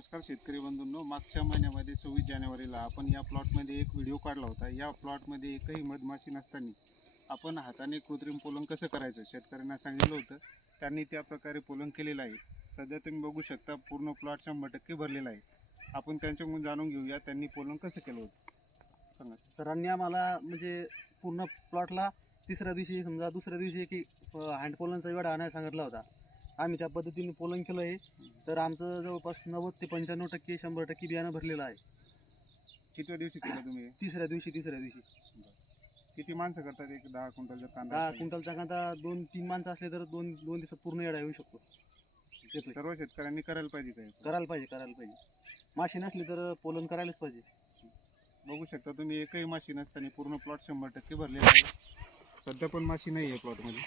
नमस्कार शेतकरी बंधूंनो, मागच्या महिन्यामध्ये 26 जानेवारीला आपण या प्लॉटमध्ये एक व्हिडिओ काढला होता. या प्लॉटमध्ये एकही मधमाशी नसताना आपण हाताने कृत्रिम पोलन कसं करायचं शेतकऱ्यांना सांगितलं होतं. त्यांनी त्या प्रकारे पोलन केलेलं आहे. सध्या तुम्ही बघू शकता पूर्ण प्लॉट 100% भरलेला आहे. आपण त्यांच्याकडून जाणून घेऊया त्यांनी पोलन कसं केलं होतं. सांगा. सरांनी आम्हाला म्हणजे पूर्ण प्लॉटला तिसऱ्या दिवशी समजा दुसऱ्या दिवशी की हँड पोलनचा वेळा आणायला सांगितला होता. आम्ही त्या पद्धतीने पोलन केलं आहे. तर आमचं जवळपास 90 ते 95% 100% बियाणं भरलेलं आहे. कितव्या दिवशी केलं तुम्ही? तिसऱ्या दिवशी किती माणसं करतात एक 10 क्विंटलचा कांदा? 10 क्विंटलचा कांदा 2-3 माणसं असले तर दोन दिवसात पूर्ण येडा येऊ शकतो. सर्व शेतकऱ्यांनी करायला पाहिजे काय? करायला पाहिजे. माशी नसली तर पोलन करायलाच पाहिजे. बघू शकता तुम्ही एकही माशी नसताना पूर्ण प्लॉट 100% भरलेला आहे. सध्या पण माशी नाही आहे प्लॉटमध्ये.